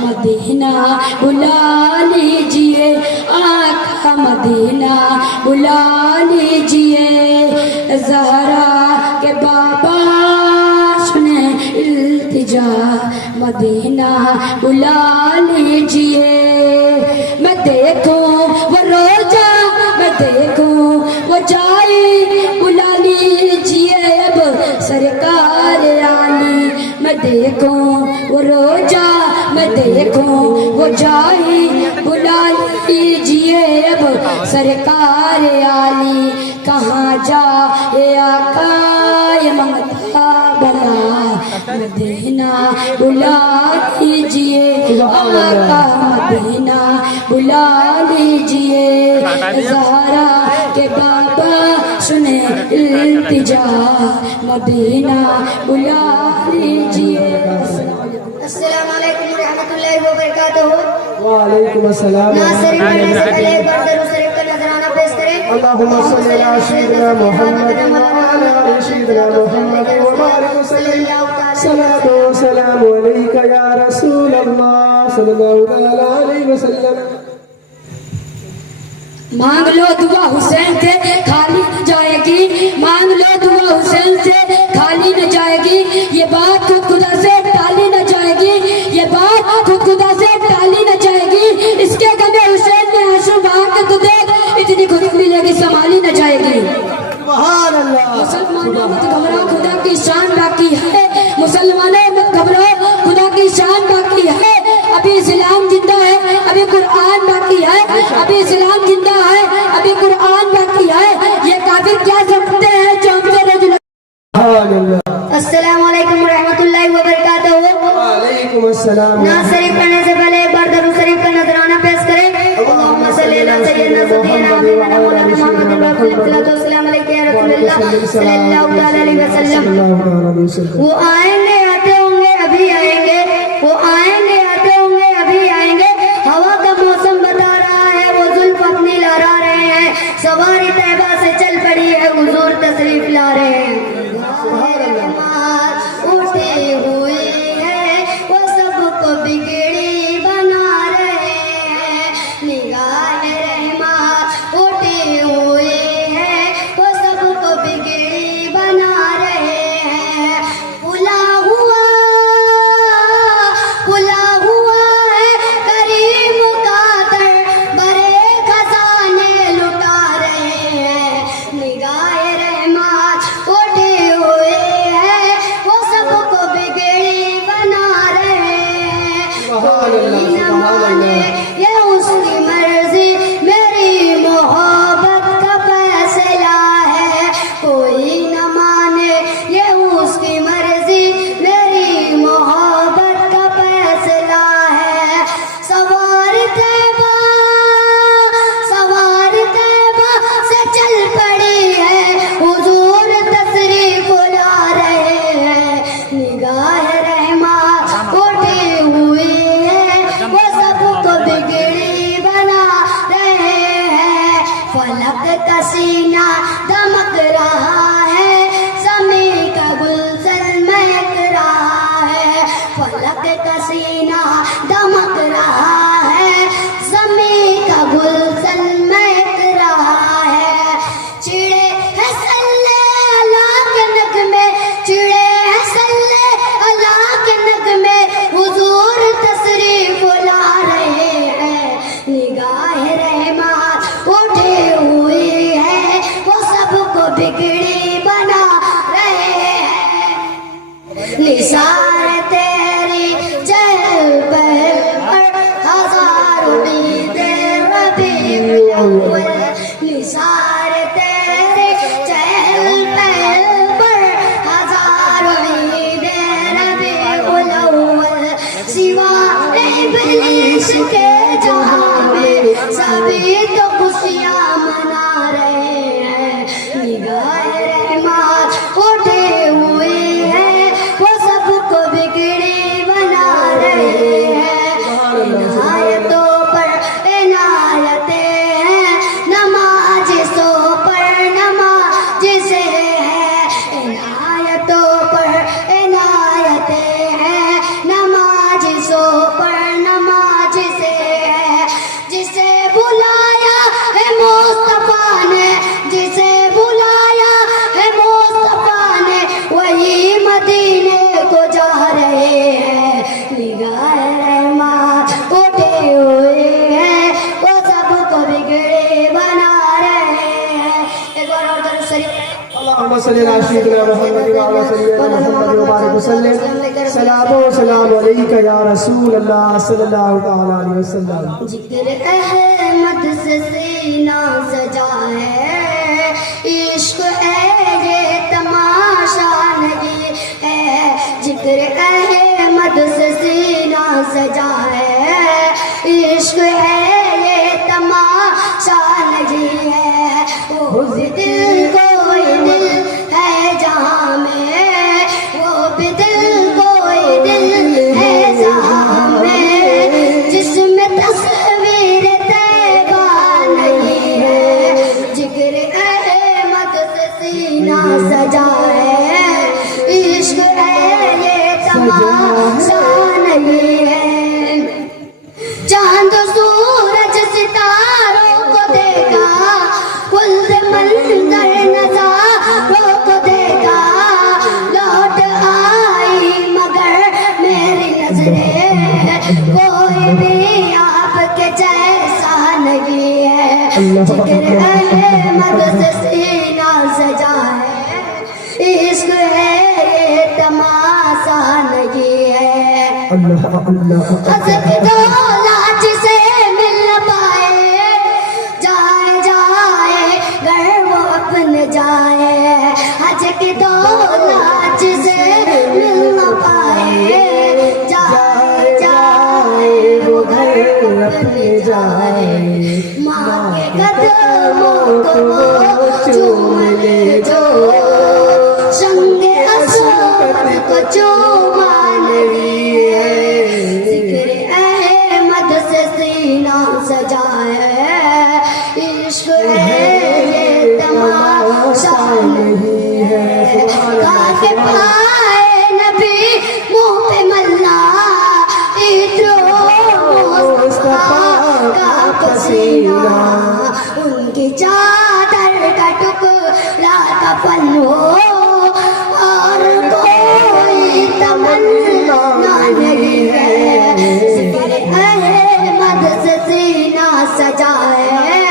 مدینہ بلا لیجئے، آقا مدینہ بلا لیجئے، زہرا کے بابا سنے التجا مدینہ بلا لیجئے، میں دیکھوں وہ روزہ، میں دیکھوں وہ جائے، بلا لیجئے اب سرکار عالی، میں دیکھوں وہ روزہ، میں دیکھوں وہ جائے، بلا لیجئے اب سرکار عالی، کہاں جائے آقا یہ منگتا بلا، مدینہ بلا لیجئے، آقا مدینہ بلا لیجئے، زہرا کے بابا سنے التجا مدینہ بلا لیجئے۔ السلام علیکم ورحمۃ اللہ وبرکاتہ۔ وعلیکم السلام ناصرین پڑھنے سے پہلے ایک بار درود شریف کا نذرانہ پیش کریں۔ اللہم صلی علی سیدنا محمد وعلی آل سیدنا محمد وبارک وسلم، صلاۃ و سلام علیک یا رسول اللہ صلی اللہ علیہ وسلم۔ مانگ لو دعا حسین سے خالی نہ جائے گی، مانگ لو دعا حسین سے خالی نہ جائے گی، یہ بات خود خدا سے ٹالی نہ جائے گی، یہ بات خود خدا سے ٹالی نہ جائے گی، اس کے غم حسین میں آنسو بہا کے تجھے اتنی خوشی ملے گی سنبھالی نہ جائے گی۔ سبحان اللہ۔ مسلمانوں مت گھبراؤ، خدا کی شان باقی ہے، مسلمانوں مت گھبراؤ، خدا کی شان باقی ہے، ابھی اسلام زندہ ہے، ابھی قرآن باقی ہے، ابھی اسلام زندہ ہے، ابھی قرآن باقی ہے، یہ کافر کیا سمجھتے ہیں جو ہم سے رجل۔ سبحان اللہ۔ السلام علیکم ورحمۃ اللہ وبرکاتہ۔ وعلیکم السلام۔ ناصرین پڑھنے سے پہلے ایک بار درود شریف کا نذرانہ پیش کریں۔ اللہم صلی علی سیدنا سیدنا مولانا محمد والسلام علیکم یا رسول اللہ صلی اللہ علیہ وسلم۔ وہ آئیں گے آتے ہوں گے ابھی آئیں گے، وہ آئیں گے آتے ہوں گے ابھی آئیں گے، ہوا کا موسم بتا رہا ہے وہ زلف اپنی لہرا رہے ہیں، سواری طیبہ سے چل پڑی ہے حضور تشریف لا رہے ہیں، اٹھے ہوئے ہیں وہ سب کو بگڑی بنا رہے ہیں، نگاہ رحمت اٹھے ہوئے ہیں وہ سب کو بگڑی بنا رہے ہیں، کھلا ہوا ہے کریم کا در برے خزانے لٹا رہے ہیں، نگاہ رحمت اٹھے ہوئے ہیں وہ سب کو بگڑی بنا رہے ہیں، کوئی نہ مانے یہ اس کی مرضی میری محبت کا فیصلہ ہے، کوئی نہ مانے یہ اس کی مرضی میری محبت کا فیصلہ ہے، سوار طیبہ سے چل پڑی ہے حضور تشریف لا رہے ہیں، نگاہ رحمت اٹھے ہوئے ہیں وہ سب کو بگڑی بنا رہے ہیں، فلک کا سینہ دمک رہا ہے زمین کا گلشن مہک رہا ہے، فلک کا سینہ دمک رہا ہے زمین کا گلشن مہک رہا ہے، چڑے ہیں صلی اللہ کے نغمے، چڑے ہیں صلی اللہ کے نغمے حضور تشریف لا رہے ہیں، نگاہ رحمت اٹھے ہوئے ہیں وہ سب کو بگڑی بنا رہے ہیں، نثار تیری چہل پہل پر ہزار عید ربیع الاول، نثار تیری چہل پہل پر ہزار عید ربیع الاول، سوا ابلیس کے جہاں میں سبھی تو خوشیاں منا رہے ہیں، نگاہ رحمت اٹھے ہوئے ہیں وہ سب کو صل على سيدنا محمد وعلى سيدنا محمد وبارك وسلم صلاة وسلام عليك يا رسول الله صلى الله تعالى عليه وسلم. ذکر احمد سے سینہ سجا ہے، عشق ہے یہ تماشا نہیں ہے. ذکر احمد سے سینہ سجا ہے، عشق ہے یہ تماشا نہیں ہے. وہ بھی دل کوئی دل ہے جہاں میں، وہ بھی دل کوئی دل ہے جہاں میں، جس میں تصویر طیبہ نہیں ہے. ذکر احمد سے سینہ سجا ہے، عشق ہے یہ تماشا نہیں ہے. چاند سورج ستاروں کو دیکھا، کل منظر نظاروں کو دیکھا، لوٹ آئی مگر میری نظریں کوئی بھی آپ کے جیسا نہیں ہے. ذکر احمد سے سینہ سجا ہے، عشق ہے یہ تماشا نہیں ہے. حسد دولت سے مل نہ پائے، جائے جائے گر وہ اپنے جائے. حج کی دولت سے مل نہ پائے، جائے جائے وہ گھر اپنے جائے. ماں کے قدموں کو وہ چوم لے جو سنگ اسود کو چوما نہیں ہے. ذکر احمد سے سینہ سجا ہے، عشق ہے یہ تماشا نہیں ہے. خاک پائے نبی منہ پہ ملا، مصطفیٰ کا پسینہ، ان کی چادر کا ٹکڑا کفن ہو اور کوئی تمنا نہیں ہے. ذکر احمد سے سینہ سجا ہے،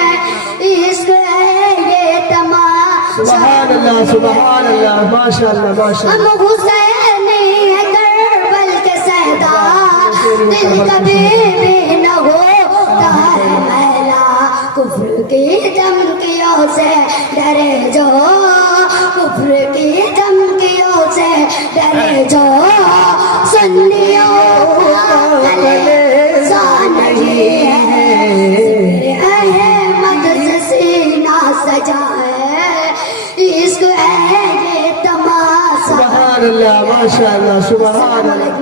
عشق ہے یہ تماشا. سبحان اللہ سبحان اللہ ماشاء اللہ ماشاء اللہ. ہم حسینی ہے کربل کے سیدا، دل کبھی بھی نہ ہوتا ہے میلا. کفر کی دھمکیوں سے ڈرے جو، کفر کی دھمکیوں سے ڈرے جو، سنیوں کا کلیسا نہیں ہے. ذکر احمد سے سینہ سجا ہے، عشق ہے یہ تماشا. سبحان اللہ ماشاء اللہ سبحان اللہ.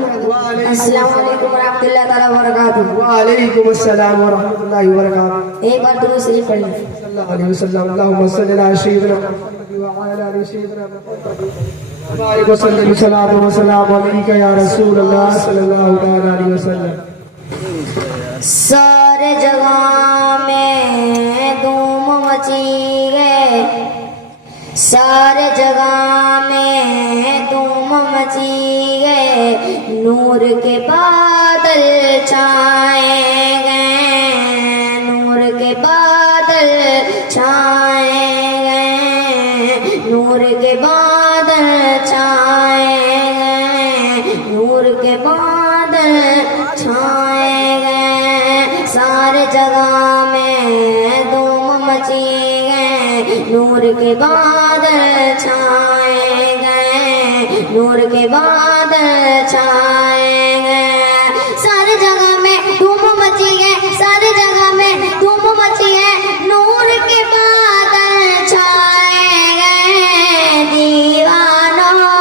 السلام علیکم ورحمۃ اللہ تعالیٰ وبرکاتہ. وعلیکم السلام ورحمۃ اللہ وبرکاتہ. ایک بار درود شریف پڑھ لیں. صلی اللہ علیہ وسلم. اللهم صل على سيدنا محمد وعلى آل سيدنا محمد وبارك وسلم. صلاة وسلام عليك يا رسول الله صلی اللہ تعالی علیہ وسلم. سارے جگہ میں دھوم مچی ہے، سارے جگہ میں دھوم مچی ہے. نور کے بادل چھائے گئے، نور کے بادل چھائے گئے، نور کے بادل چھائے گئے، نور کے بادل چھائے گئے. سارے جگہ میں دھوم مچی گئے، نور کے بادل چھائے گئے، نور کے بادل چھائے گئے. سارے جگہ میں دھوم مچی ہے، سارے جگہ میں دھوم مچی ہے، نور کے بادل چھائے گئے. دیوانوں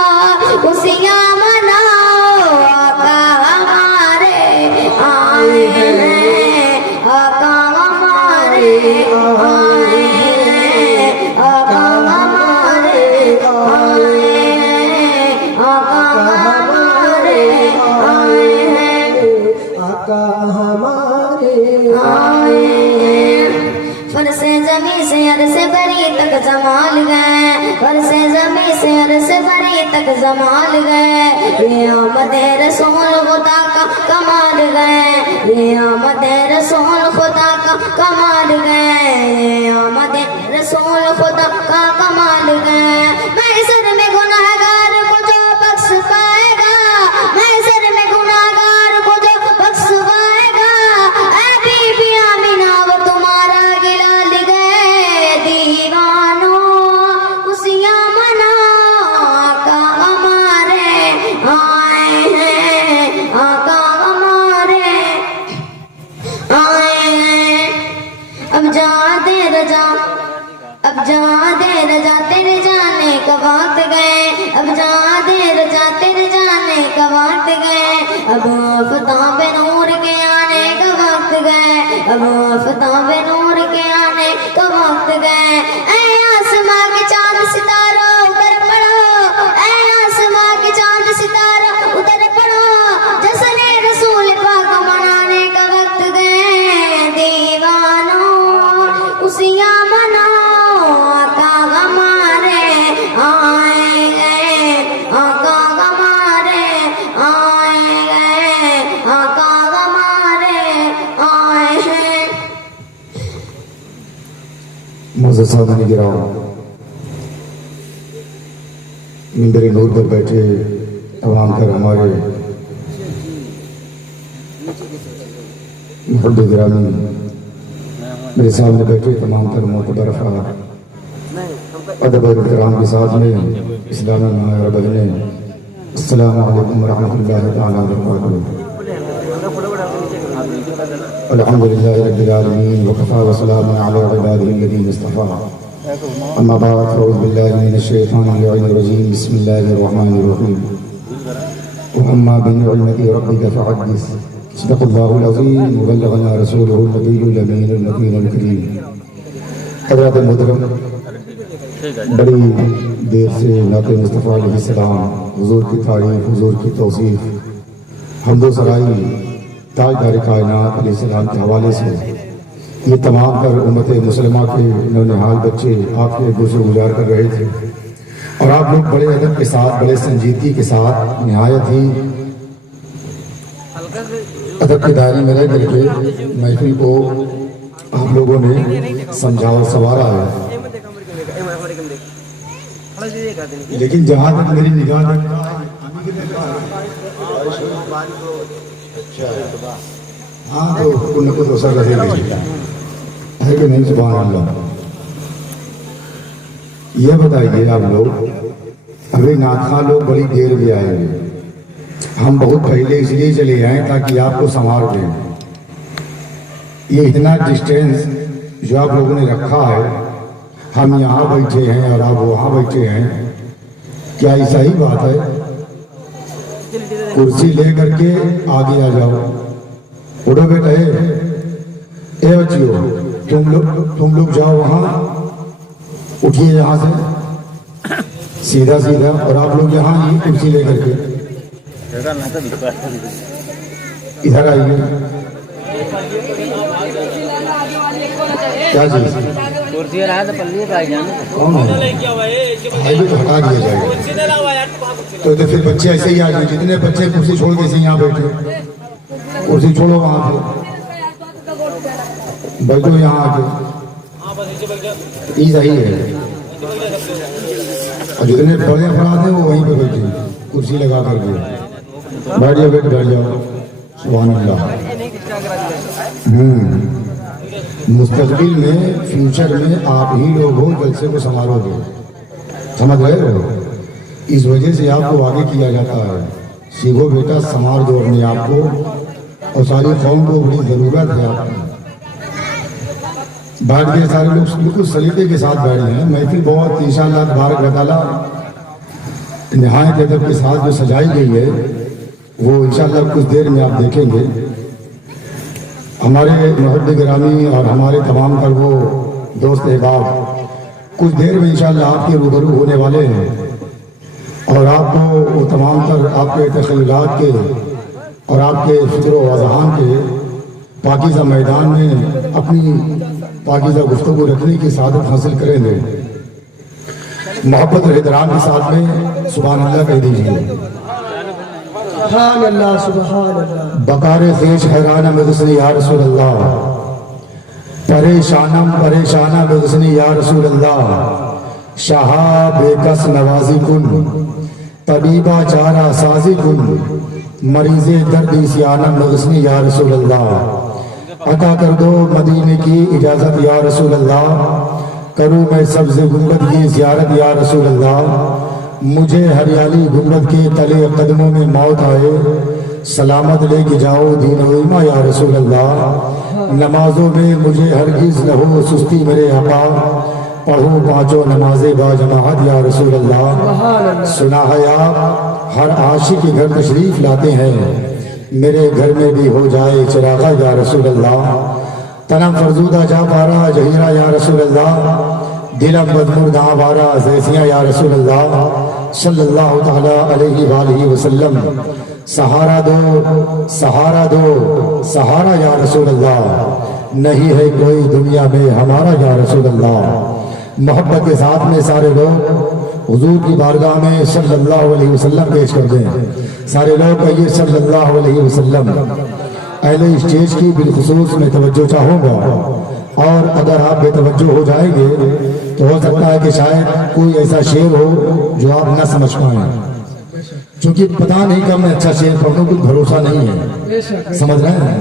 خوشیاں مناؤ، آقا ہمارے آئے ہیں، آقا ہمارے آئے ہیں، آقا ہمارے آئے ہیں، آقا ہمارے آئے ہیں، آقا ہمارے آئے ہیں. فرش زمین سے عرش بری تک جمال گئے، فرش زمین سے عرش بری تک جمال گئے. یہ آمد رسول خدا کا کمال گئے، یہ آمد رسول خدا کا کمال گئے، یہ آمد رسول خدا کا کمال گئے۔ محشر میں گناہگار کو جو بخش پائے گا، محشر میں گناہگار کو جو بخش پائے گا، اے بی بی آمینہ وہ تمہارا گلہ لگے دیوانوں خوشیاں مناؤ، آقا ہمارے آئے ہیں، آقا ہمارے آئے ہیں۔ اب جا دے رجا، اب جا دے رجا تیرے جانے کا وقت گئے، اب جا دے رجا تیرے جانے کا وقت گئے، اب آفتاب نور کے آنے کا وقت گئے، اب آفتاب نور کے آنے کا وقت گئے۔ اے آسماں کے چاند ستاروں اتر پڑو، اے آسماں کے چاند ستاروں اتر پڑو، جشن رسول پاک منانے کا وقت گئے دیوانوں خوشیاں مناؤ، آقا ہمارے آئے گئے، آقا ہمارے آئے گئے، آقا ہمارے آئے ہیں۔ معزز سامعین گرام، منبر نور پر بیٹھے تمام تر ہمارے محب گرامی، میرے سامنے بیٹھے تمام تر معتبر افراد، ادب اور احترام کے ساتھ میں اسلامی مائیں اور بہنیں، السلام علیکم ورحمۃ اللہ تعالیٰ وبرکاتہ۔ الحمد للہ رب العالمین وکفیٰ وسلام علی عبادہ الذین اصطفیٰ، اما بعد فاعوذ باللہ من الشیطان اللعین الرجیم، بسم اللہ الرحمن الرحیم، واما بنعمت ربک فحدث، صدق اللہ العظیم وبلغنا رسولہ النبی الامین المکین الکریم۔ حضرات محترم، بڑی دیر سے نعت مصطفیٰ علیہ السلام، حضور کی تعریف، حضور کی توصیف، حمد و ثنائی تاجدار کائنات علیہ السلام کے حوالے سے یہ تمام تر امت مسلمہ کے نونہال بچے آپ کے گزر گزار کر رہے تھے، اور آپ لوگ بڑے ادب کے ساتھ، بڑے سنجیدگی کے ساتھ، نہایت ہی ادب کے دائرے میں رہ کر کے محفل کو آپ لوگوں نے سمجھا اور سنوارا ہے۔ لیکن جہاں تک میری نگاہ ہاں تو ان کو دوسر رہے گا ہے کہ نہیں؟ سبحان اللہ۔ یہ بتائیے آپ لوگ، ابھی ناخواں لوگ بڑی دیر بھی آئے ہیں، ہم بہت پہلے اس لیے چلے آئے تاکہ آپ کو سنوار دیں۔ یہ اتنا ڈسٹینس جو آپ لوگوں نے رکھا ہے، ہم یہاں بیٹھے ہیں اور آپ وہاں بیٹھے ہیں، کیا یہ صحیح بات ہے؟ کرسی لے کر کے آگے آ جاؤ، اٹھو بیٹا، اے بچیو، تم لوگ جاؤ وہاں، اٹھیے یہاں سے سیدھا سیدھا، اور آپ لوگ یہاں ہی کرسی لے کر کے ادھر آئیے۔ کیا چیز کون ہے؟ تو ہٹا دیا جائے گا، تو پھر بچے ایسے ہی آ جائیں، جتنے بچے کرسی چھوڑ کے سے یہاں بیٹھے، کرسی چھوڑو وہاں پہ بیٹھو، یہاں آ کے یہ صحیح ہے، اور جتنے بڑے افراد ہیں وہ وہیں پہ بیٹھے، کرسی لگا کر کے بیٹھ جاؤ، بیٹھ جاؤ۔ سبحان اللہ۔ مستقبل میں، فیوچر میں آپ ہی لوگ ہو جلسے کو سنبھالو گے، سمجھ رہے ہو؟ اس وجہ سے آپ کو آگے کیا جاتا ہے، سیکھو بیٹا، سنوار دو اپنے آپ کو، اور ساری قوم کو بڑی ضرورت ہے آپ کی۔ بیٹھ کے سارے لوگ بالکل سلیقے کے ساتھ بیٹھے ہیں، محفل بہت انشاءاللہ تبارک و تعالیٰ نہایت ادب کے ساتھ جو سجائی گئی ہے، وہ انشاءاللہ کچھ دیر میں آپ دیکھیں گے۔ ہمارے محب گرامی اور ہمارے تمام تر وہ دوست احباب کچھ دیر میں انشاءاللہ آپ کے روبرو ہونے والے ہیں، اور آپ کو وہ تمام تر آپ کے تخیلات کے اور آپ کے فکر و اذہان کے پاکیزہ میدان میں اپنی پاکیزہ گفتگو رکھنے کی سعادت حاصل کریں گے۔ محبت اور احترام کے ساتھ میں سبحان اللہ کہہ دیجیے۔ سبحان اللہ سبحان اللہ. بکار خیش حیرانہ میں غسنی یا رسول اللہ، پریشانم پریشانہ میں غسنی یا رسول اللہ، شاہا بے کس نوازی کن، طبیبہ چارہ سازی کن، مریض دردی سیانم میں غسنی یا رسول اللہ. عطا کر دو مدینے کی اجازت یا رسول اللہ، کروں میں سبز گنبد کی زیارت یا رسول اللہ. مجھے ہریالی گنبد کے تلے قدموں میں موت آئے، سلامت لے کے جاؤ دین و ایمان یا رسول اللہ. نمازوں میں مجھے ہرگز نہ ہو سستی میرے آقا، پڑھوں پانچوں نمازیں با جماعت یا رسول اللہ. سنا ہے آپ ہر عاشق کے گھر تشریف لاتے ہیں، میرے گھر میں بھی ہو جائے چراغا یا رسول اللہ. تنم فرزودہ جا پارا جہیرہ یا رسول اللہ، دلم بدمردہ بارا زیسیاں یا رسول اللہ. صلی اللہ تعالیٰ علیہ وآلہ وسلم. سہارا دو سہارا دو سہارا یا رسول اللہ، نہیں ہے کوئی دنیا میں ہمارا یا رسول اللہ. محبت کے ساتھ میں سارے لوگ حضور کی بارگاہ میں صلی اللہ علیہ وسلم پیش کر دیں. سارے لوگ کہیے صلی اللہ علیہ وسلم. اہل اسٹیج کی بالخصوص میں توجہ چاہوں گا، اور اگر آپ بے توجہ ہو جائیں گے تو ہو سکتا ہے کہ شاید کوئی ایسا شعر ہو جو آپ نہ سمجھ پائیں، چونکہ پتہ نہیں کہ میں اچھا شعر پڑھوں، کوئی بھروسہ نہیں ہے. سمجھ رہے ہیں؟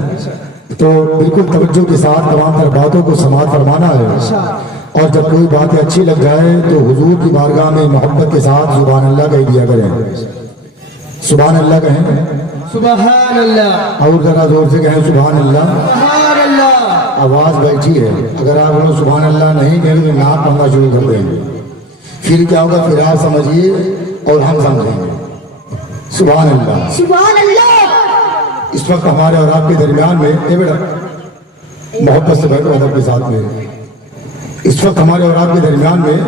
تو بالکل توجہ کے ساتھ تمام تر باتوں کو سماعت فرمانا ہے، اور جب کوئی باتیں اچھی لگ جائے تو حضور کی بارگاہ میں محبت کے ساتھ سبحان اللہ کہہ دیا کریں. سبحان اللہ کہیں، سبحان اللہ، اور ذرا زور سے کہیں سبحان اللہ. سبحان اللہ. آواز بیٹھی ہے، اگر آپ لوگ سبحان اللہ نہیں کہیں تو ناک پڑھنا شروع کر دیں گے. پھر کیا ہوگا؟ پھر آپ سمجھیے اور ہم سمجھیں گے. سبحان اللہ. سبحان اللہ. اس وقت ہمارے اور آپ کے درمیان میں اے بیٹا محبت سے بیٹھو ادب کے ساتھ میں. اس وقت ہمارے اور آپ کے درمیان میں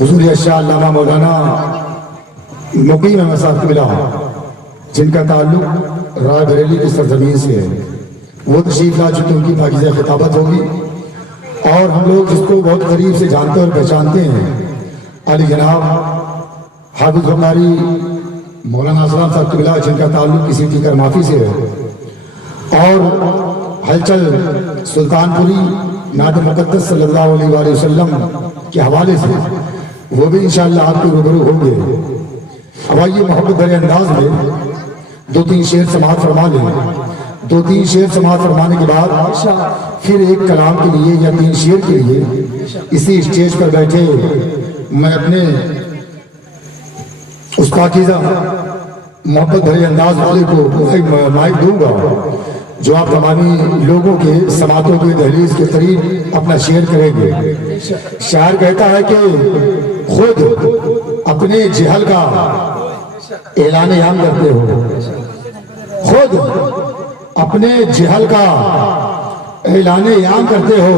حضور اشاء علامہ مولانا مقیم احمد صاحب قبلہ، جن کا تعلق رائے بریلی کی سرزمین سے ہے، وہ تشریف لا چکے. ان کی پاکیزہ خطابت ہوگی، اور ہم لوگ جس کو بہت قریب سے جانتے اور پہچانتے ہیں، علی جناب حافظ غماری مولانا اسلام صاحب قبلہ، جن کا تعلق کسی ٹیکر مافی سے ہے، اور ہلچل سلطان پوری نعت مقدس صلی اللہ علیہ وآلہ وسلم کے حوالے سے وہ بھی انشاءاللہ آپ کے روبرو ہوں گے. اب آئیے محبت بھرے انداز میں دو تین شعر سماعت فرما لیں. دو تین شعر سماعت فرمانے کے بعد پھر ایک کلام کے لیے یا تین شعر کے لیے اسی اسٹیج پر بیٹھے میں اپنے اس پاکیزہ محبت بھرے انداز والے کو مائک دوں گا، جو آپ تمامی لوگوں کے سماعتوں کے دہلیز کے قریب اپنا شعر کریں گے. شاعر کہتا ہے کہ خود اپنے جہل کا اعلان عام کرتے ہو، خود اپنے جہل کا اعلان عام کرتے ہو،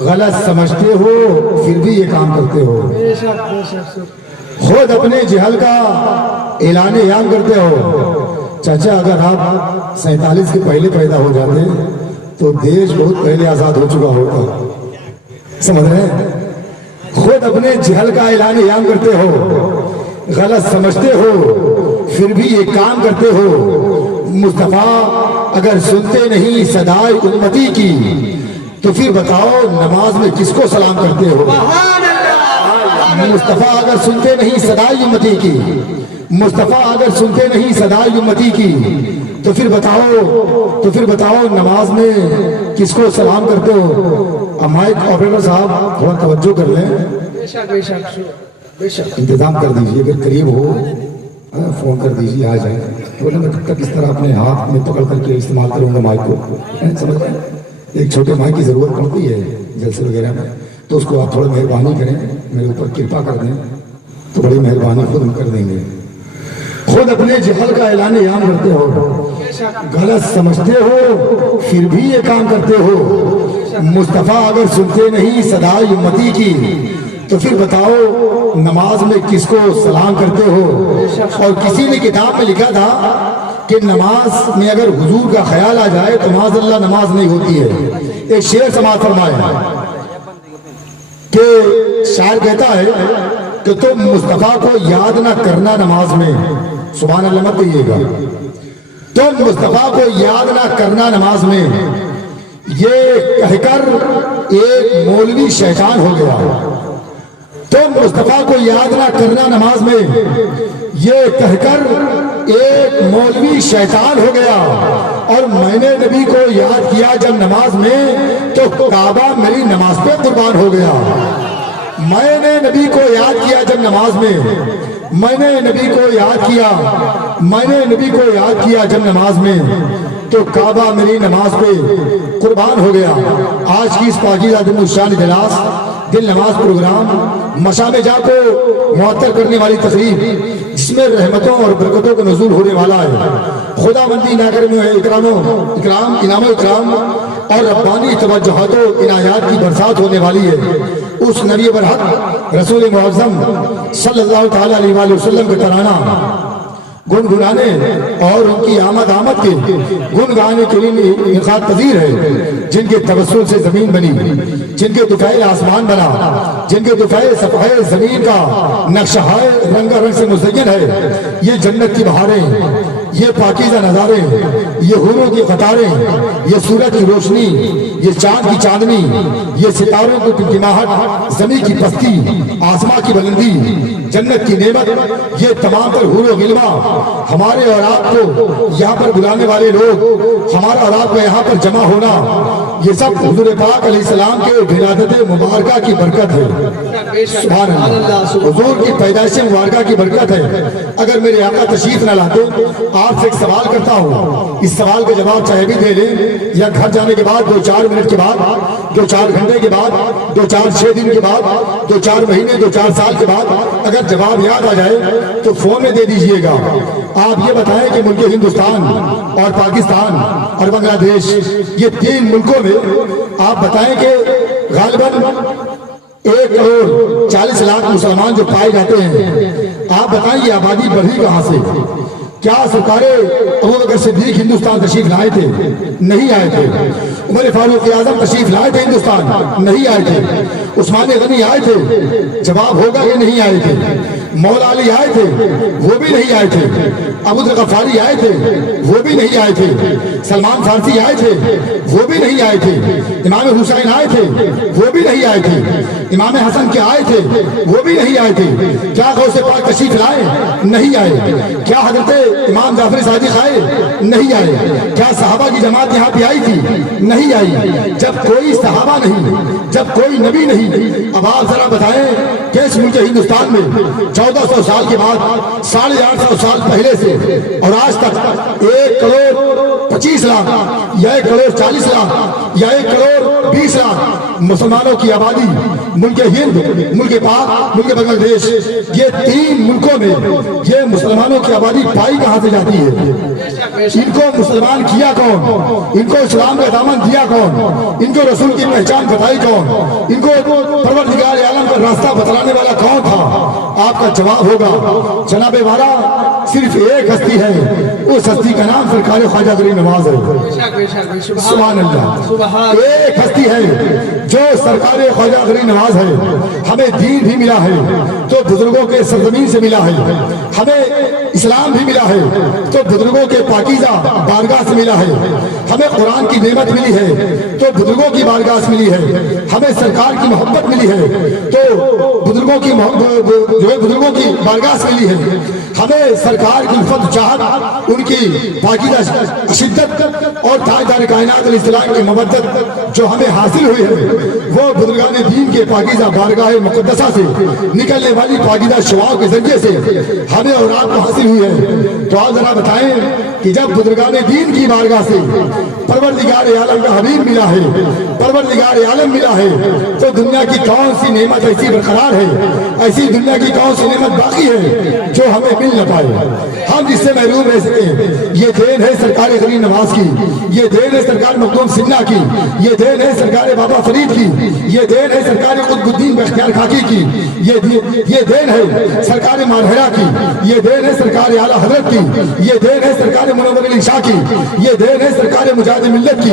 غلط سمجھتے ہو پھر بھی یہ کام کرتے ہو. خود اپنے جہل کا اعلان عام کرتے ہو. چاچا اگر آپ 47 کے پہلے پیدا ہو جاتے تو دیش بہت پہلے آزاد ہو چکا ہوتا. سمجھ رہے ہیں؟ خود اپنے جہل کا اعلان عام کرتے ہو، غلط سمجھتے ہو پھر بھی یہ کام کرتے ہو. مصطفیٰ اگر سنتے نہیں صدائے امتی کی تو پھر بتاؤ نماز میں کس کو سلام کرتے ہو. مصطفیٰ اگر سنتے نہیں صدائے امتی کی، مصطفیٰ اگر سنتے نہیں صدائے امتی کی تو پھر بتاؤ نماز میں کس کو سلام کرتے ہو. اب مائک آپریٹر صاحب تھوڑا توجہ کر لیں، انتظام کر دیجئے، اگر قریب ہو فون کر دیجئے آ جائیں. بولے میں کب تک اس طرح اپنے ہاتھ میں پکڑ کر کے استعمال کروں گا مائک کو، سمجھ رہے ہیں؟ ایک چھوٹے مائک کی ضرورت پڑتی ہے جلسے وغیرہ میں، تو اس کو آپ تھوڑا مہربانی کریں، میرے اوپر کرپا کر دیں تو بڑی مہربانی خود ہم کر دیں گے. خود اپنے جہل کا اعلان عام کرتے ہو، غلط سمجھتے ہو پھر بھی یہ کام کرتے ہو. مصطفیٰ اگر سنتے نہیں صدائے امتی کی تو پھر بتاؤ نماز میں کس کو سلام کرتے ہو. اور کسی نے کتاب میں لکھا تھا کہ نماز میں اگر حضور کا خیال آ جائے تو معاذ اللہ نماز نہیں ہوتی ہے. ایک شعر سماعت فرمائے کہ شاعر کہتا ہے کہ تم مصطفیٰ کو یاد نہ کرنا نماز میں، سبحان اللہ مت کہیے گا. تم مصطفیٰ کو یاد نہ کرنا نماز میں، یہ کہہ کر ایک مولوی شیطان ہو گیا. تم مصطفیٰ کو یاد نہ کرنا نماز میں، یہ کہہ کر ایک مولوی شیطان ہو گیا. اور میں نے نبی کو یاد کیا جب نماز میں تو کعبہ میری نماز پہ قربان ہو گیا. میں نے نبی کو یاد کیا جب نماز میں، میں نے نبی کو یاد کیا، میں نے نبی کو یاد کیا جب نماز میں تو کعبہ میری نماز پہ قربان ہو گیا. آج کی اس پاکیزہ دن الشان اجلاس دل نماز پروگرام مشام جا کو معطر کرنے والی تقریب جس میں رحمتوں اور برکتوں کا نزول ہونے والا ہے. خدا مندی نہ کرے میں اکرام انعام و اکرام اور ربانی توجہات و عنایات کی برسات ہونے والی ہے. اس نبی برحق رسول معظم صلی اللہ تعالی علیہ وآلہ وسلم کا ترانہ گنگنانے اور ان کی آمد کے گن گانے کے لیے انعقاد پذیر ہے. جن کے تبسم سے زمین بنی، جن کے دفعے آسمان بنا، جن کے دفعے صفحے زمین کا نقشہ رنگ رنگ سے مزین ہے. یہ جنت کی بہاریں، یہ پاکیزہ نظارے، یہ حوروں کی قطاریں، یہ سورج کی روشنی، یہ چاند کی چاندنی، یہ ستاروں کی ٹمٹماہٹ، زمین کی پستی، آسمان کی بلندی، جنت کی نعمت، یہ تمام تر حور و غلما ہمارے اور آپ کو یہاں پر بلانے والے لوگ، ہمارا اور آپ کا یہاں پر جمع ہونا، یہ سب حضور پاک علیہ السلام کے ولادت مبارکہ کی برکت ہے. سبحان اللہ، حضور کی پیدائش مبارکہ کی برکت ہے. اگر میرے آقا تشریف نہ لاتے، آپ سے ایک سوال کرتا ہوں، اس سوال کا جواب چاہے بھی دے لیں یا گھر جانے کے بعد 2-4 منٹ کے بعد، 2-4 گھنٹے کے بعد، 2-4-6 دن کے بعد، 2-4 مہینے، 2-4 سال کے بعد اگر جواب یاد آ جائے تو فون میں دے دیجئے گا. آپ یہ بتائیں کہ ملک ہندوستان اور پاکستان اور بنگلہ دیش، یہ 3 ملکوں میں آپ بتائیں کہ غالباً 1,40,00,000 مسلمان جو پائے جاتے ہیں، آپ بتائیں یہ آبادی بڑھی کہاں سے؟ کیا سرکار ابوبکر صدیق ہندوستان تشریف لائے تھے؟ نہیں آئے تھے. عمر فاروق اعظم تشریف لائے تھے ہندوستان؟ نہیں آئے تھے. عثمان غنی آئے تھے؟ جواب ہوگا کہ نہیں آئے تھے. مولا علی آئے تھے؟ وہ بھی نہیں آئے تھے. ابو ذر غفاری آئے تھے؟ وہ بھی نہیں آئے تھے. سلمان فارسی آئے تھے؟ وہ بھی نہیں آئے تھے. امام حسین آئے تھے؟ وہ بھی نہیں آئے تھے. امام حسن کیا آئے تھے؟ وہ بھی نہیں آئے تھے. کیا غوث پاک تشریف لائے؟ نہیں آئے. کیا حضرت امام جعفر صادق آئے؟ نہیں آئے. کیا صحابہ کی جماعت یہاں پہ آئی تھی؟ نہیں آئی. جب کوئی صحابہ نہیں، جب کوئی نبی نہیں، اب آپ ذرا بتائیں کہ اس ملک ہندوستان میں 1400 سال کے بعد 850 سال پہلے سے اور آج تک 1,25,00,000 یا 1,40,00,000 یا 1,20,00,000 مسلمانوں کی آبادی ملک ہند، ملک پاک، ملک بنگلہ دیش، یہ 3 ملکوں میں یہ مسلمانوں کی آبادی پائی کہاں سے جاتی ہے؟ ان کو مسلمان کیا کون؟ ان کو اسلام کا دامن دیا کون؟ ان کو رسول کی پہچان بتائی کون؟ ان کو پروردگار عالم کا راستہ بتلانے والا کون تھا؟ آپ کا جواب ہوگا جناب والا صرف ایک ہستی ہے، اس ہستی کا نام سرکار خواجہ غریب نواز ہے. سبحان اللہ. ایک ہستی ہے جو سرکار خواجہ غریب نواز ہے. ہمیں دین بھی ملا ہے تو بزرگوں کے سرزمین سے ملا ہے. ہمیں اسلام بھی ملا ہے تو بزرگوں کے پاکیزہ بارگاہ سے ملا ہے. ہمیں قرآن کی نعمت ملی ہے تو بزرگوں کی بارگاہ سے ملی ہے. ہمیں سرکار کی محبت ملی ہے تو بزرگوں کی بزرگوں کی بارگاہ سے ملی ہے. ہمیں سرکار کی الفت چاہت، ان کی پاکیزہ شدت اور تاجدار کائنات علیہ السلام کی مودت جو ہمیں حاصل ہوئی ہے وہ بزرگان دین کے پاکیزہ بارگاہ مقدسہ سے نکلنے والی پاکیزہ شعاؤں کے ذریعے سے ہمیں اور آپ کو حاصل ہوئی ہے. تو آپ ذرا بتائیں کہ جب بزرگان دین کی بارگاہ سے پروردگار عالم کا حبیب ملا ہے، پروردگار عالم ملا ہے، تو دنیا کی کون سی نعمت ایسی برقرار ہے، ایسی دنیا کی کون سی نعمت باقی ہے جو ہمیں مل نہ پائے، ہم جس سے محروم رہ سکیں؟ یہ دین ہے سرکار غریب نواز کی، یہ دین ہے سرکار مخدوم سنہا کی، یہ دین ہے سرکار بابا فرید کی، یہ دین ہے سرکار قطب الدین بختیار خاکی کی، یہ دین ہے سرکار مارہرہ کی، یہ دین ہے سرکار اعلیٰ حضرت کی، یہ دین ہے سرکار منور علی شاہ کی، یہ دین ہے سرکار مجاہد ملت کی،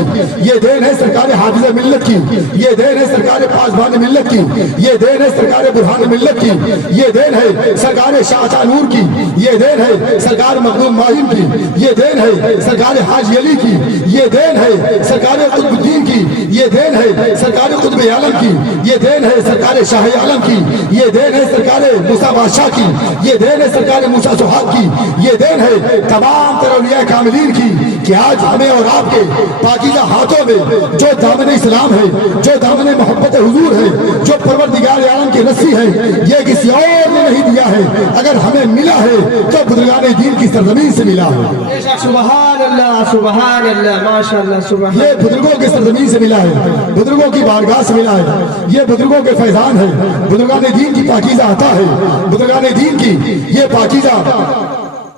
یہ دین ہے سرکار حافظ ملت کی، یہ دین ہے سرکار پاسبان ملت کی، یہ دین ہے سرکار برہان ملت کی، یہ دین ہے سرکار شاہ نور کی، یہ دین ہے سرکار مخدوم ماہم کی، یہ دین ہے سرکار حاجی علی کی، یہ دین ہے سرکار قطب الدین کی، یہ دین ہے سرکار قطب عالم کی، یہ دین ہے سرکار شاہ عالم کی، یہ دین ہے سرکار موسیٰ بادشاہ کی، یہ دین ہے سرکار موسیٰ سہاگ کی، یہ دین ہے تمام تر اولیاء کاملین کی کہ آج ہمیں اور آپ کے پاکیزہ ہاتھوں میں جو دامن اسلام ہے، جو دامن محبت حضور ہے، جو پروردگار عالم کی رسی ہے، یہ کسی اور نے نہیں دیا ہے، اگر ہمیں ملا ہے تو بزرگان دین کی سرزمین سے ملا ہے۔ سبحان اللہ سبحان اللہ ماشاءاللہ سبحان یہ بزرگوں کے سرزمین سے ملا ہے، بزرگوں کی بارگاہ سے ملا ہے، یہ بزرگوں کے فیضان ہے، بزرگان دین کی پاکیزہ عطا ہے، بزرگان دین کی یہ پاکیزہ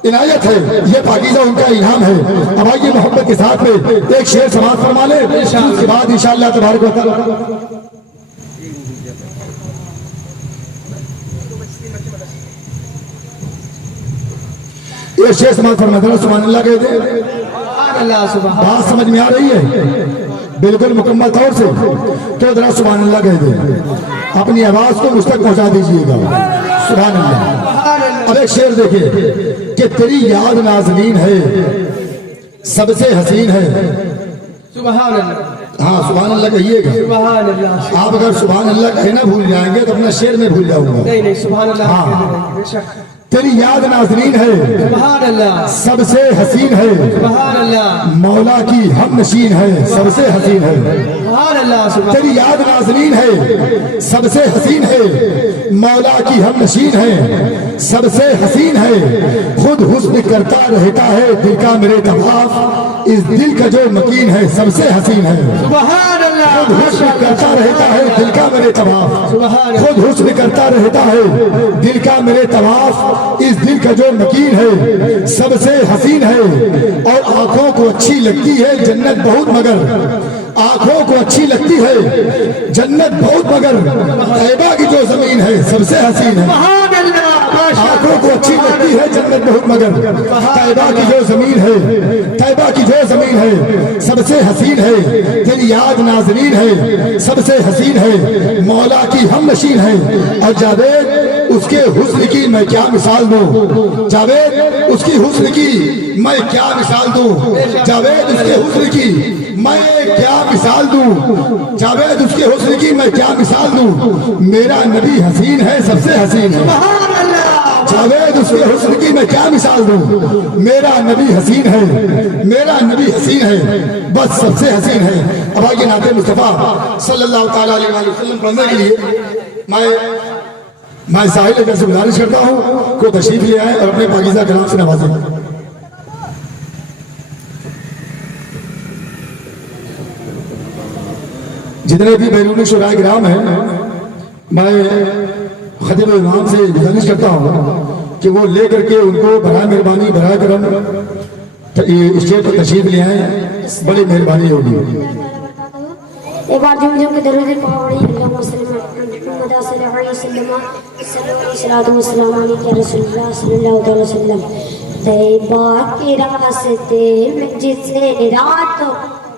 عنایت ہے، یہ پاکیزہ ان کا انعام ہے۔ اب آئیے محبت کے ساتھ میں ایک شعر سماعت فرما لیں، اس کے بعد انشاءاللہ تبارک و تعالی یہ شعر سماعت فرما دیں، سبحان اللہ کہتے ہیں۔ اللہ سبحان بات سمجھ میں آ رہی ہے بالکل مکمل طور سے؟ تو ذرا سبحان اللہ کہہ دیں، اپنی آواز کو مجھ تک پہنچا دیجئے گا۔ سبحان اللہ۔ اب ایک شعر دیکھیں کہ تیری یاد نازنین ہے سب سے حسین ہے۔ سبحان اللہ ہاں سبحان اللہ کہیے گا۔ سبحان اللہ آپ اگر سبحان اللہ کہنا بھول جائیں گے تو اپنا شعر میں بھول جاؤں گا۔ نہیں سبحان اللہ ہاں۔ بے شک تیری یاد نازنین ہے سبحان اللہ سب سے حسین ہے، سبحان اللہ مولا کی ہم نشین ہے سب سے حسین ہے۔ سبحان اللہ سبحان تیری یاد نازنین ہے سب سے حسین ہے، مولا کی ہم نشین ہے سب سے حسین ہے، خود حسن کرتا رہتا ہے دل کا میرے طواف، اس دل کا جو مکین ہے سب سے حسین ہے۔ سبحان اللہ خود حسن کرتا رہتا ہے دل کا میرے طواف، سبحان اللہ خود حسن کرتا رہتا ہے دل کا میرے طواف، اس دل کا جو مکین ہے سب سے حسین ہے، اور آنکھوں کو اچھی لگتی ہے جنت بہت مگر، آنکھوں کو اچھی لگتی ہے جنت بہت مگر، طیبہ کی جو زمین ہے سب سے حسین ہے۔ سبحان اللہ آنکھوں کو اچھی لگتی ہے جنت بہت مگر، طیبہ کی جو زمین ہے، طیبہ کی جو زمین ہے سب سے حسین ہے، تیری یاد نازنین ہے سب سے حسین ہے، مولا کی ہم نشین ہے۔ اور جاوید اس کے حسن کی میں کیا مثال دوں، جاوید اس کی حسن کی میں کیا مثال دوں، جاوید اس کے حسن کی میں کیا مثال دوں، جاوید اس کے حسن کی میں کیا مثال دوں، میرا نبی حسین ہے سب سے حسین ہے۔ سبحان اللہ جاوید اس کے حسن کی میں کیا مثال دوں، میرا نبی حسین ہے، میرا نبی حسین ہے، بس سب سے حسین ہے۔ اب آئیے نعت مصطفیٰ صلی اللہ تعالیٰ علیہ وسلم پڑھنے کے لیے میں ساحل اگر سے گزارش کرتا ہوں کو تشریف لے آئے اور اپنے پاکیزہ کلام سے نوازیں۔ جتنے بھی بیرونی شعراء کرام ہیں میں خطیب امام سے گزارش کرتا ہوں کہ وہ لے کر کے ان کو برائے مہربانی برائے کرم اسٹیج پر تشریف لے آئیں، بڑی مہربانی ہوگی۔ ایک بار جم کے درود پڑھیں، اللہم صلی محمد صلی اللہ علیہ وسلم، صلوات و سلام علیک رسول اللہ صلی اللہ علیہ وسلم۔ طیبہ کے راستے میں جسے رات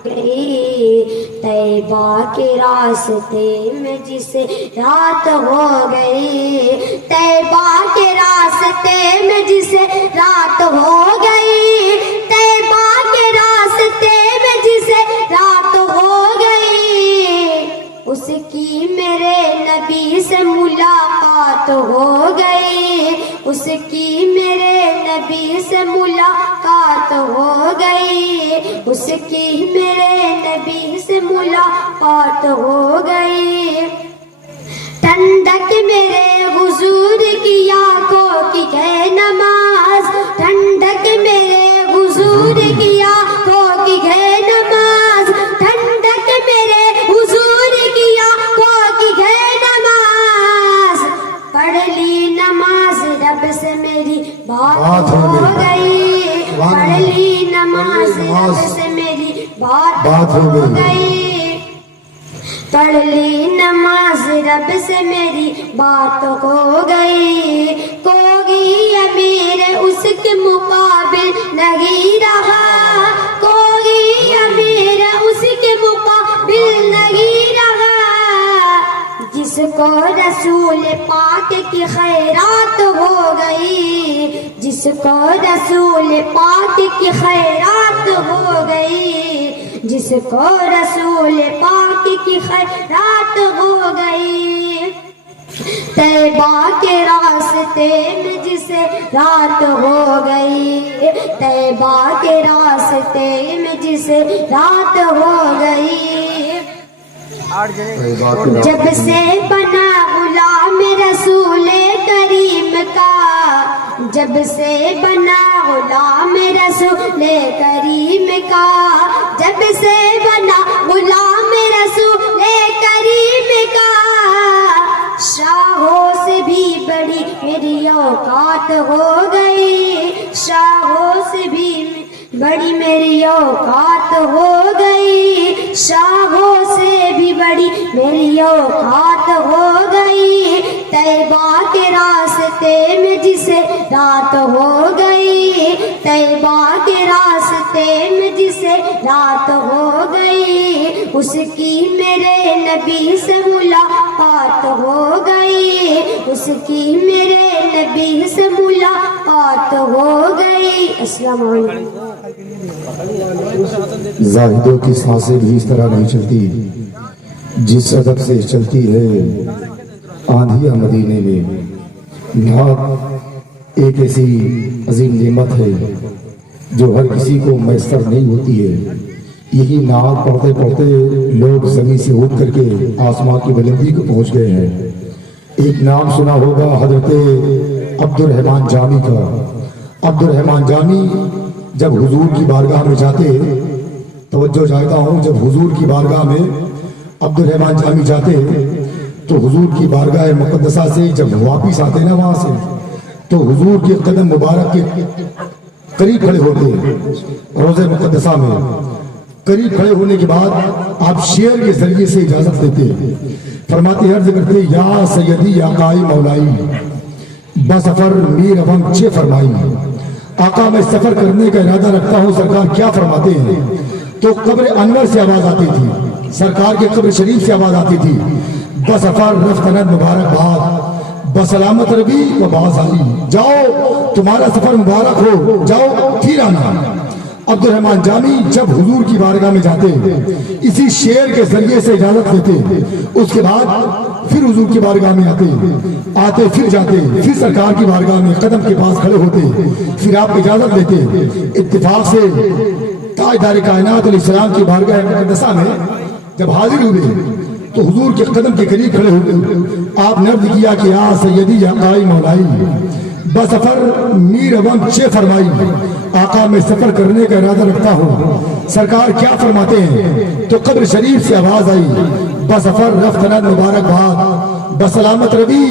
گئی، طیبہ کے راستے میں جسے رات ہو گئی، طیبہ کے راستے میں جسے رات ہو گئی، طیبہ کے راستے میں جسے رات ہو گئی، اس کی میرے نبی سے ملاقات ہو گئی، اس کی میرے نبی سے ملاقات ہو گئی، اس کی میرے نبی سے ملاقات ہو گئی، ٹھنڈک میرے حضور کی آنکھوں کی ہے نماز، ٹھنڈک میرے حضور کی آنکھوں کی ہے نماز، ٹھنڈک میرے حضور کی آنکھوں کی ہے نماز، پڑھ لی نماز رب سے میری بات ہو گئی، پڑھ لی نماز رب سے میری بات ہو گئی، پڑھ لی نماز رب سے میری بات ہو گئی، کوئی امیر اس کے مقابل نہیں رہا، کوئی امیر اس کے مقابل نہیں کو رسول پاک کی خیرات ہو گئی، جس کو رسول پاک کی خیرات ہو گئی، جس کو رسول پاک کی خیرات ہو گئی، طیبہ کے راستے میں جسے رات ہو گئی، طیبہ کے راستے میں جسے رات ہو گئی، جب سے بنا غلام رسول کریم کا، جب سے بنا غلام رسول کریم کا، جب سے بنا غلام رسول کریم کا، شاہوں سے بھی بڑی میری اوقات ہو گئی، شاہوں سے بھی بڑی میری اوقات ہو گئی، شاہوں سے بھی بڑی میری اوقات ہو گئی، طیبہ کے راستے میں جسے رات ہو گئی، طیبہ کے راستے میں جسے رات ہو گئی، اس کی میرے نبی سے ملاقات ہو گئی، اس کی میرے نبی سے ملاقات ہو گئی۔ السلام علیکم۔ زاہدوں کی سانسیں بھی اس طرح نہیں چلتی جس ادب سے چلتی ہے آندھیاں مدینے میں۔ نعت ایک ایسی عظیم نعمت ہے جو ہر کسی کو میسر نہیں ہوتی ہے۔ یہی نعت پڑھتے پڑھتے لوگ زمین سے اٹھ کر کے آسمان کی بلندی کو پہنچ گئے ہیں۔ ایک نام سنا ہوگا حضرت عبد الرحمن جامی کا۔ عبد الرحمن جامی جب حضور کی بارگاہ میں جاتے، توجہ چاہتا ہوں، جب حضور کی بارگاہ میں عبد الرحمن جامی جاتے تو حضور کی بارگاہ مقدسہ سے جب واپس آتے نا وہاں سے، تو حضور کے قدم مبارک کے قریب کھڑے ہوتے، روضہ مقدسہ میں قریب کھڑے ہونے کے بعد آپ شعر کے ذریعے سے اجازت دیتے، فرماتے عرض کرتے یا سیدی یا قائی مولائی بسفر میر ابم چھ فرمائی۔ آقا میں سفر کرنے کا ارادہ رکھتا ہوں، سرکار کیا فرماتے ہیں؟ تو قبر انور سے آواز آتی تھی، سرکار کے قبر شریف سے آواز آتی تھی، بسفر رفتند مبارک باد بسلامت ربی و باز آئی، جاؤ تمہارا سفر مبارک ہو، جاؤ پھر آنا۔ عبد الرحمن جامی جب حضور کی بارگاہ میں جاتے اسی شعر کے ذریعے سے اجازت دیتے، اس کے بعد پھر حضور کی بارگاہ میں آتے پھر جاتے، پھر سرکار کی بارگاہ میں قدم کے پاس کھڑے ہوتے، پھر آپ اجازت دیتے۔ اتفاق سے تاجدار کائنات علیہ السلام کی بارگاہ مقدسہ میں جب حاضر ہوئے تو حضور کے قدم کے قریب کھڑے ہوئے، آپ نے عرض کیا کہ یا سیدی یا قائی مولائی بسفر میر ابم چھ فرمائی۔ آقا میں سفر کرنے کا ارادہ رکھتا ہوں، سرکار کیا فرماتے ہیں؟ تو قبر شریف سے آواز آئی بسفر رفتند مبارک باد بسلامت ربی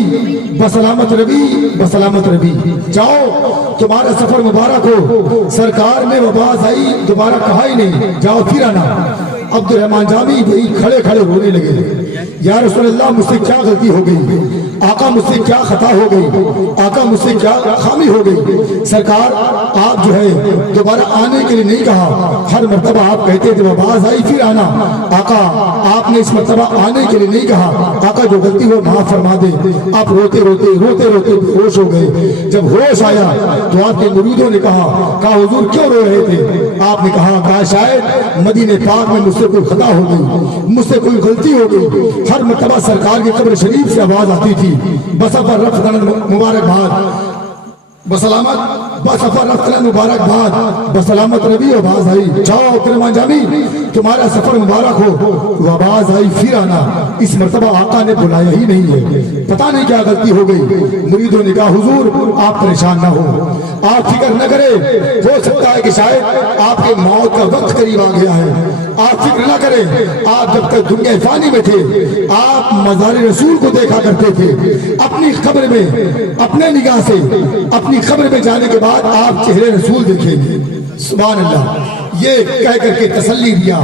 بسلامت ربی بسلامت ربی، جاؤ تمہارا سفر مبارک ہو۔ سرکار نے آواز آئی دوبارہ کہا ہی نہیں، جاؤ پھر آنا۔ عبد الرحمن جامی وہی کھڑے کھڑے رونے لگے، یا رسول اللہ مجھ سے کیا غلطی ہو گئی؟ آقا مجھ سے کیا خطا ہو گئی؟ آقا مجھ سے کیا خامی ہو گئی؟ سرکار آپ جو ہے دوبارہ آنے کے لیے نہیں کہا، ہر مرتبہ آپ کہتے تھے آواز آئی پھر آنا۔ آقا آپ نے اس مرتبہ آنے کے لیے نہیں کہا، آقا جو غلطی ہو معاف فرما دے۔ آپ روتے روتے روتے روتے ہوش ہو گئے۔ جب ہوش آیا تو آپ کے مریدوں نے کہا حضور کیوں رو رہے تھے؟ آپ نے کہا شاید مدینے پاک میں مجھ سے کوئی خطا ہو گئی، مجھ سے کوئی غلطی ہو گئی۔ ہر مرتبہ سرکار کی قبر شریف سے آواز آتی تھی بسفر رفتند مبارک باد بسلامت بسفر رفتند مبارک باد بسلامت ربی آواز آئی، جاؤ عبد الرحمن جامی تمہارا سفر مبارک ہو۔ آواز آئی پھر آنا۔ اس مرتبہ آقا نے بلایا ہی نہیں ہے، پتہ نہیں کیا غلطی ہو گئی۔ مریدوں نے کہا حضور آپ پریشان نہ ہو، آپ فکر نہ کریں، ہو سکتا ہے کہ شاید آپ کے موت کا وقت قریب آ گیا ہے، آپ فکر نہ کریں۔ آپ جب تک دنیا فانی میں تھے آپ مزار رسول کو دیکھا کرتے تھے، اپنی قبر میں اپنے نگاہ سے اپنی قبر میں جانے کے بعد آپ چہرے رسول دیکھیں گے۔ سبحان اللہ، یہ کہہ کر کے تسلی دیا۔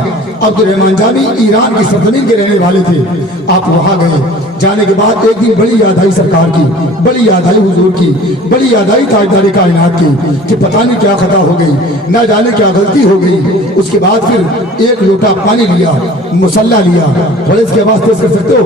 عبد الرحمن جامی ایران کی سرزمین کے رہنے والے تھے، آپ وہاں گئے۔ جانے کے بعد ایک دن بڑی یاد آئی سرکار کی، بڑی یاد آئی حضور کی، بڑی یاد آئی تاجدار کائنات کی کہ پتہ نہیں کیا خطا ہو گئی، نہ جانے کیا غلطی ہو گئی۔ اس کے بعد پھر ایک لوٹا پانی لیا، مصلی لیا، تھوڑے اس کی آواز تیز کر سکتے ہو؟